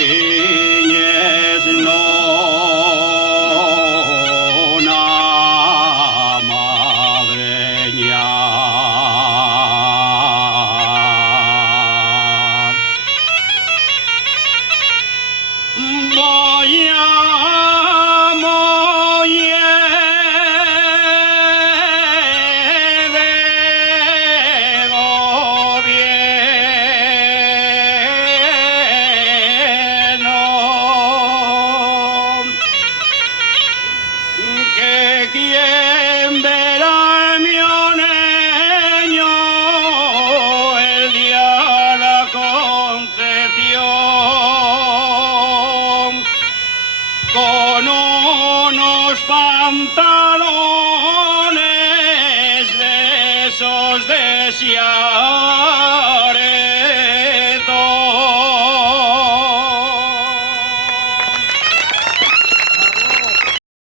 Fariñez nona madreña. Voy a morir de gobierno, que quien verá mi oneño el día de la Concepción, con unos pantalones de esos de siam.